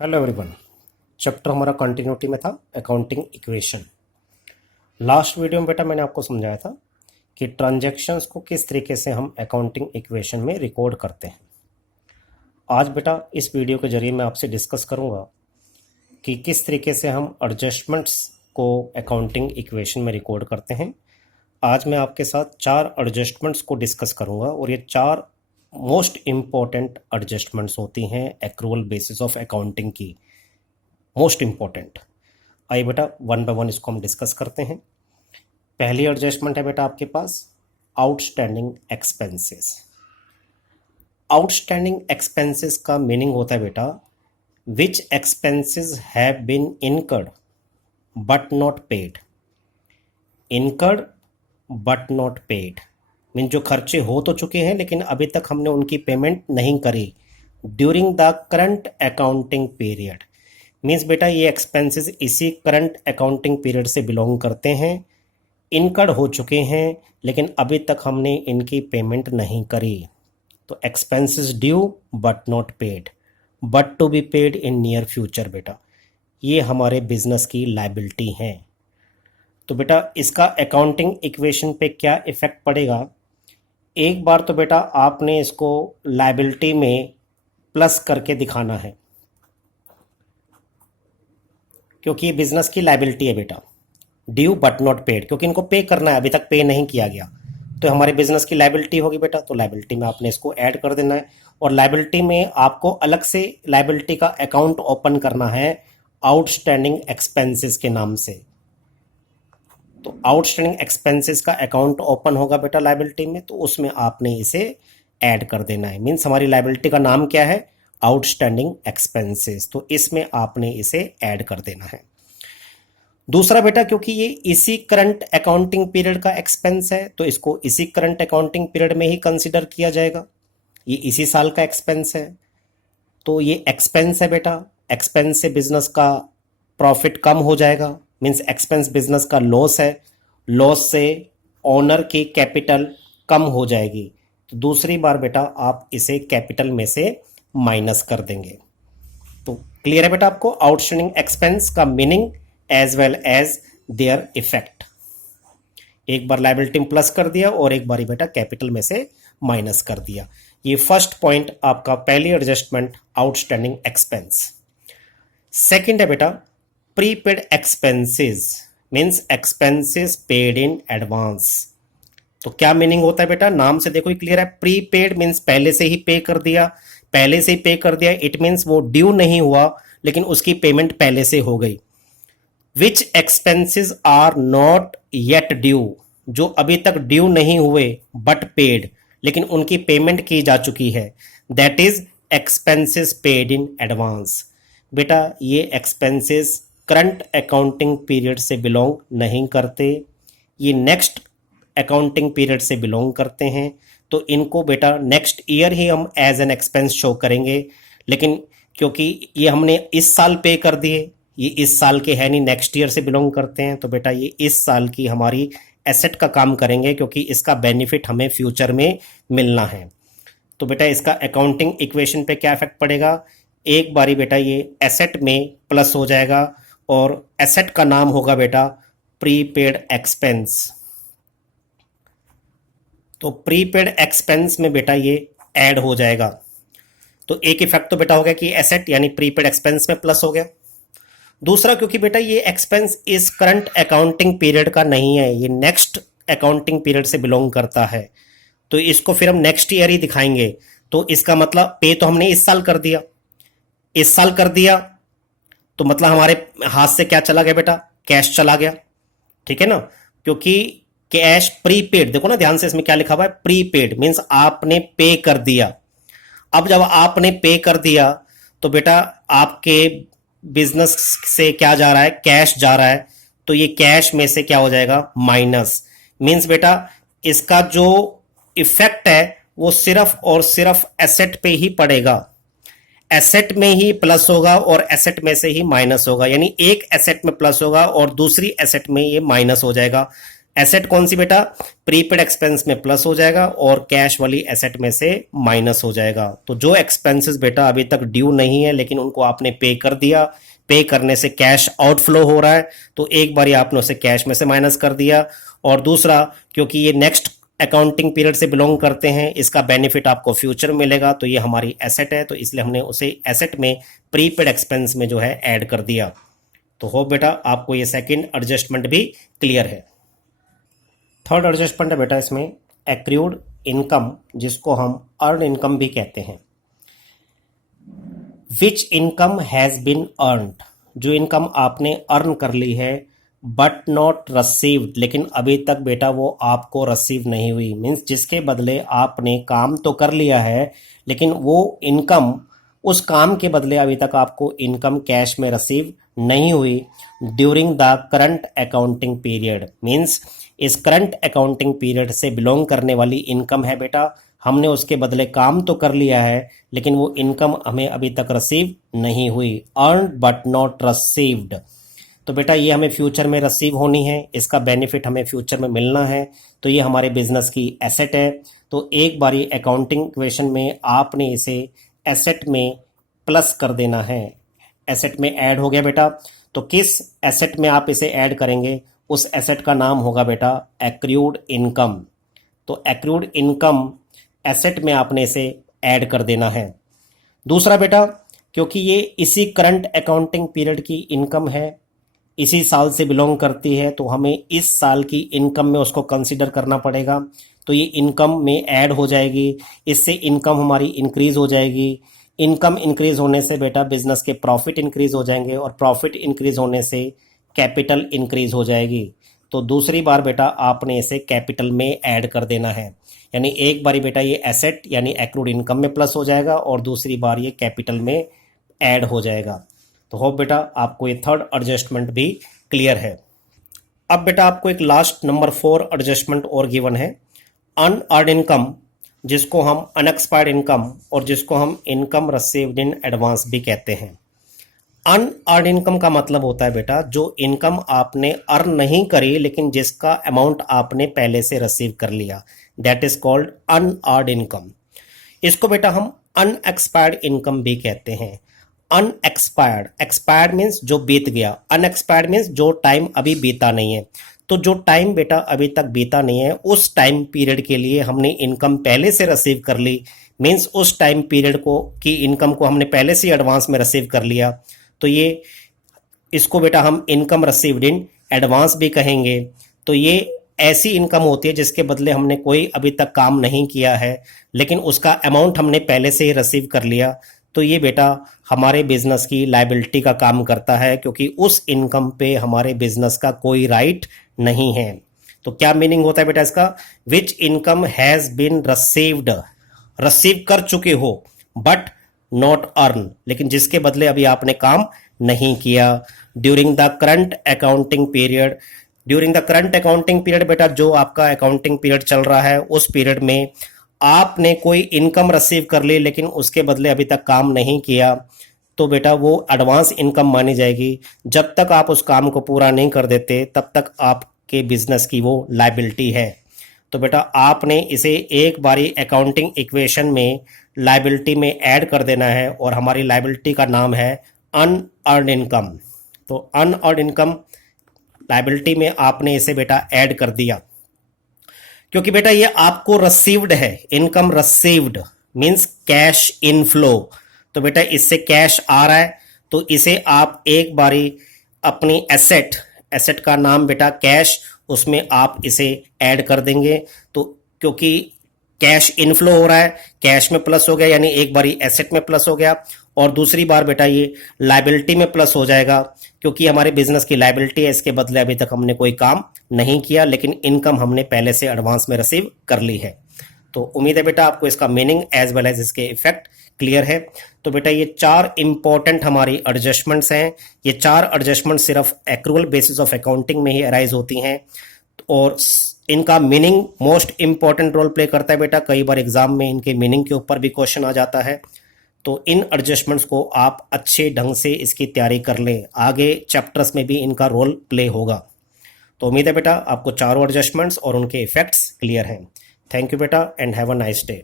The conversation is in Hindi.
Hello everyone. चैप्टर हमारा कंटिन्यूटी में था अकाउंटिंग इक्वेशन। लास्ट वीडियो में बेटा मैंने आपको समझाया था कि ट्रांजैक्शंस को किस तरीके से हम अकाउंटिंग इक्वेशन में रिकॉर्ड करते हैं। आज बेटा इस वीडियो के जरिए मैं आपसे डिस्कस करूंगा कि किस तरीके से हम एडजस्टमेंट्स को अकाउंटिंग इक्वेशन में रिकॉर्ड करते हैं। आज मैं आपके साथ 4 एडजस्टमेंट्स को डिस्कस करूंगा और ये 4 मोस्ट इम्पॉर्टेंट एडजस्टमेंट्स होती हैं एक्रूअल बेसिस ऑफ अकाउंटिंग की, मोस्ट इम्पॉर्टेंट। आइए बेटा वन बाय वन इसको हम डिस्कस करते हैं। पहली एडजस्टमेंट है बेटा आपके पास आउटस्टैंडिंग एक्सपेंसेस। आउटस्टैंडिंग एक्सपेंसेस का मीनिंग होता है बेटा which expenses have been incurred but not paid. Incurred but not paid mean जो खर्चे हो तो चुके हैं लेकिन अभी तक हमने उनकी पेमेंट नहीं करी during the current accounting period. Means बेटा ये एक्सपेंसेस इसी करंट अकाउंटिंग पीरियड से बिलोंग करते हैं, इनकर्ड हो चुके हैं लेकिन अभी तक हमने इनकी पेमेंट नहीं करी। तो expenses due but not paid but to be paid in near future. बेटा ये हमारे बिजनेस की लायबिलिटी हैं। तो बेटा इसका अकाउंटिंग इक्वेशन पे क्या इफेक्ट पड़ेगा, एक बार तो बेटा आपने इसको लायबिलिटी में प्लस करके दिखाना है क्योंकि ये बिजनेस की लायबिलिटी है बेटा। ड्यू बट नॉट पेड क्योंकि इनको पे करना है, अभी तक पे नहीं किया गया तो हमारे बिजनेस की लायबिलिटी होगी बेटा। तो लायबिलिटी में आपने इसको ऐड कर देना है और लायबिलिटी में आपको अलग से लायबिलिटी का अकाउंट ओपन करना है आउटस्टैंडिंग एक्सपेंसेस के नाम से। तो आउटस्टैंडिंग एक्सपेंसेस का अकाउंट ओपन होगा बेटा लायबिलिटी में, तो उसमें आपने इसे ऐड कर देना है। मीन्स हमारी लायबिलिटी का नाम क्या है, आउटस्टैंडिंग एक्सपेंसेस, तो इसमें आपने इसे ऐड कर देना है। दूसरा बेटा क्योंकि ये इसी करंट अकाउंटिंग पीरियड का एक्सपेंस है तो इसको इसी करंट अकाउंटिंग पीरियड में ही कंसिडर किया जाएगा। ये इसी साल का एक्सपेंस है तो ये एक्सपेंस है बेटा। एक्सपेंस से बिजनेस का प्रॉफिट कम हो जाएगा, मीन्स एक्सपेंस बिजनेस का लॉस है, लॉस से ओनर की कैपिटल कम हो जाएगी। तो दूसरी बार बेटा आप इसे कैपिटल में से माइनस कर देंगे। तो क्लियर है बेटा आपको आउटस्टैंडिंग एक्सपेंस का meaning as well as their effect. एक बार लायबिलिटी में प्लस कर दिया और एक बार बेटा कैपिटल में से माइनस कर दिया। ये फर्स्ट पॉइंट आपका पहली एडजस्टमेंट आउटस्टैंडिंग एक्सपेंस। सेकंड है बेटा prepaid expenses, means expenses paid in advance. तो क्या मीनिंग होता है बेटा, नाम से देखो ही क्लियर है। प्रीपेड मीन्स पहले से ही पे कर दिया, पहले से ही पे कर दिया, इट मीन्स वो ड्यू नहीं हुआ लेकिन उसकी पेमेंट पहले से हो गई। Which expenses are not yet due, जो अभी तक ड्यू नहीं हुए बट पेड लेकिन उनकी पेमेंट की जा चुकी है, that is expenses paid in advance. बेटा ये एक्सपेंसेस करंट अकाउंटिंग पीरियड से बिलोंग नहीं करते, ये नेक्स्ट अकाउंटिंग पीरियड से बिलोंग करते हैं तो इनको बेटा नेक्स्ट ईयर ही हम एज एन एक्सपेंस शो करेंगे। लेकिन क्योंकि ये हमने इस साल पे कर दिए, ये इस साल के है नहीं, नेक्स्ट ईयर से बिलोंग करते हैं तो बेटा ये इस साल की हमारी एसेट का काम करेंगे क्योंकि इसका बेनिफिट हमें फ्यूचर में मिलना है। तो बेटा इसका अकाउंटिंग इक्वेशन पे क्या इफेक्ट पड़ेगा, एक बारी बेटा ये एसेट में प्लस हो जाएगा और एसेट का नाम होगा बेटा प्रीपेड एक्सपेंस। तो प्रीपेड एक्सपेंस में बेटा ये ऐड हो जाएगा। तो एक इफेक्ट तो बेटा हो गया कि एसेट यानी प्रीपेड एक्सपेंस में प्लस हो गया। दूसरा क्योंकि बेटा ये एक्सपेंस इस करंट अकाउंटिंग पीरियड का नहीं है, ये नेक्स्ट अकाउंटिंग पीरियड से बिलोंग करता है तो इसको फिर हम नेक्स्ट ईयर ही दिखाएंगे। तो इसका मतलब पे तो हमने इस साल कर दिया, इस साल कर दिया तो मतलब हमारे हाथ से क्या चला गया बेटा, कैश चला गया, ठीक है ना। क्योंकि कैश प्रीपेड, देखो ना ध्यान से इसमें क्या लिखा हुआ है, प्रीपेड मीन्स आपने पे कर दिया। अब जब आपने पे कर दिया तो बेटा आपके बिजनेस से क्या जा रहा है, कैश जा रहा है, तो ये कैश में से क्या हो जाएगा, माइनस। मीन्स बेटा इसका जो इफेक्ट है वो सिर्फ और सिर्फ एसेट पे ही पड़ेगा, एसेट में ही प्लस होगा और एसेट में से ही माइनस होगा। यानी एक एसेट में प्लस होगा और दूसरी एसेट में ये माइनस हो जाएगा। एसेट कौन सी बेटा, प्रीपेड एक्सपेंस में प्लस हो जाएगा और कैश वाली एसेट में से माइनस हो जाएगा। तो जो एक्सपेंसेस बेटा अभी तक ड्यू नहीं है लेकिन उनको आपने पे कर दिया, पे करने से कैश आउटफ्लो हो रहा है, तो एक बार आपने उसे कैश में से माइनस कर दिया। और दूसरा, क्योंकि ये नेक्स्ट अकाउंटिंग पीरियड से बिलोंग करते हैं, इसका बेनिफिट आपको फ्यूचर में मिलेगा, तो ये हमारी एसेट है, तो इसलिए हमने उसे एसेट में प्रीपेड एक्सपेंस में जो है ऐड कर दिया। तो होप बेटा आपको ये सेकंड एडजस्टमेंट भी क्लियर है। थर्ड एडजस्टमेंट है बेटा इसमें एक्रूड इनकम, जिसको हम अर्न इनकम भी कहते हैं। Which income has been earned, जो इनकम आपने अर्न कर ली है बट नॉट रसीव्ड, लेकिन अभी तक बेटा वो आपको रसीव नहीं हुई। मीन्स जिसके बदले आपने काम तो कर लिया है लेकिन वो इनकम, उस काम के बदले अभी तक आपको इनकम कैश में रसीव नहीं हुई during the current accounting period. Means इस करंट अकाउंटिंग पीरियड से बिलोंग करने वाली इनकम है बेटा, हमने उसके बदले काम तो कर लिया है लेकिन वो इनकम हमें अभी तक रसीव नहीं हुई, अर्न बट नॉट रसीव्ड। तो बेटा ये हमें फ्यूचर में रसीव होनी है, इसका बेनिफिट हमें फ्यूचर में मिलना है, तो ये हमारे बिजनेस की एसेट है। तो एक बारी अकाउंटिंग इक्वेशन में आपने इसे एसेट में प्लस कर देना है। एसेट में ऐड हो गया बेटा, तो किस एसेट में आप इसे ऐड करेंगे, उस एसेट का नाम होगा बेटा एक्रूड इनकम। तो एक्रूड इनकम एसेट में आपने इसे ऐड कर देना है। दूसरा बेटा, क्योंकि ये इसी करंट अकाउंटिंग पीरियड की इनकम है, इसी साल से बिलोंग करती है, तो हमें इस साल की इनकम में उसको कंसीडर करना पड़ेगा। तो ये इनकम में ऐड हो जाएगी, इससे इनकम हमारी इंक्रीज हो जाएगी। इनकम इंक्रीज होने से बेटा बिजनेस के प्रॉफिट इंक्रीज हो जाएंगे और प्रॉफिट इंक्रीज होने से कैपिटल इंक्रीज हो जाएगी। तो दूसरी बार बेटा आपने इसे कैपिटल में ऐड कर देना है, यानी एक बारी बेटा ये एसेट यानी एक्रूड इनकम में प्लस हो जाएगा और दूसरी बार ये कैपिटल में ऐड हो जाएगा। तो होप बेटा आपको ये थर्ड एडजस्टमेंट भी क्लियर है। अब बेटा आपको एक लास्ट नंबर 4 एडजस्टमेंट और गिवन है, अनअर्न्ड इनकम, जिसको हम अनएक्सपायर्ड इनकम और जिसको हम इनकम रिसीव्ड इन एडवांस भी कहते हैं। अनअर्न्ड इनकम का मतलब होता है बेटा जो इनकम आपने अर्न नहीं करी लेकिन जिसका अमाउंट आपने पहले से रिसीव कर लिया, that is called unearned income. इसको बेटा हम अनएक्सपायर्ड इनकम भी कहते हैं। अनएक्सपायर्ड, एक्सपायर्ड मीन्स जो बीत गया, अनएक्सपायर्ड मीन्स जो टाइम अभी बीता नहीं है। तो जो टाइम बेटा अभी तक बीता नहीं है उस टाइम पीरियड के लिए हमने इनकम पहले से रिसीव कर ली, मीन्स उस टाइम पीरियड को की इनकम को हमने पहले से एडवांस में रिसीव कर लिया, तो ये इसको बेटा हम इनकम रिसीव्ड इन एडवांस भी कहेंगे। तो ये ऐसी इनकम होती है जिसके बदले हमने कोई अभी तक काम नहीं किया है लेकिन उसका अमाउंट हमने पहले से ही रिसीव कर लिया, तो ये बेटा हमारे बिजनेस की लायबिलिटी का काम करता है क्योंकि उस इनकम पे हमारे बिजनेस का कोई राइट नहीं है। तो क्या मीनिंग होता है बेटा इसका, which income has been received, receive कर चुके हो बट नॉट अर्न, लेकिन जिसके बदले अभी आपने काम नहीं किया during the current accounting period. During the current accounting period बेटा जो आपका अकाउंटिंग पीरियड चल रहा है उस पीरियड में आपने कोई इनकम रिसीव कर ली लेकिन उसके बदले अभी तक काम नहीं किया, तो बेटा वो एडवांस इनकम मानी जाएगी। जब तक आप उस काम को पूरा नहीं कर देते तब तक आपके बिजनेस की वो लायबिलिटी है। तो बेटा आपने इसे एक बारी अकाउंटिंग इक्वेशन में लायबिलिटी में ऐड कर देना है और हमारी लायबिलिटी का नाम है अनअर्न्ड इनकम। तो अनअर्न्ड इनकम लायबिलिटी में आपने इसे बेटा ऐड कर दिया क्योंकि बेटा ये आपको रिसीव्ड है, income received means cash inflow. तो बेटा इससे कैश आ रहा है तो इसे आप एक बारी अपनी एसेट का नाम बेटा कैश, उसमें आप इसे ऐड कर देंगे। तो क्योंकि कैश इनफ्लो हो रहा है, कैश में प्लस हो गया यानी एक बारी एसेट में प्लस हो गया और दूसरी बार बेटा ये लायबिलिटी में प्लस हो जाएगा क्योंकि हमारे बिजनेस की लायबिलिटी है, इसके बदले अभी तक हमने कोई काम नहीं किया लेकिन इनकम हमने पहले से एडवांस में रिसीव कर ली है। तो उम्मीद है बेटा आपको इसका मीनिंग एज वेल एज इसके इफेक्ट क्लियर है। तो बेटा ये 4 इंपॉर्टेंट हमारी एडजस्टमेंट्स हैं। ये 4 एडजस्टमेंट सिर्फ एक्रूअल बेसिस ऑफ अकाउंटिंग में ही अराइज होती हैं और इनका meaning most important role play करता है बेटा। कई बार एग्जाम में इनके मीनिंग के ऊपर भी क्वेश्चन आ जाता है। तो इन एडजस्टमेंट्स को आप अच्छे ढंग से इसकी तैयारी कर लें, आगे चैप्टर्स में भी इनका रोल प्ले होगा। तो उम्मीद है बेटा आपको चारों एडजस्टमेंट्स और उनके इफेक्ट्स क्लियर हैं। थैंक यू बेटा and have a nice day.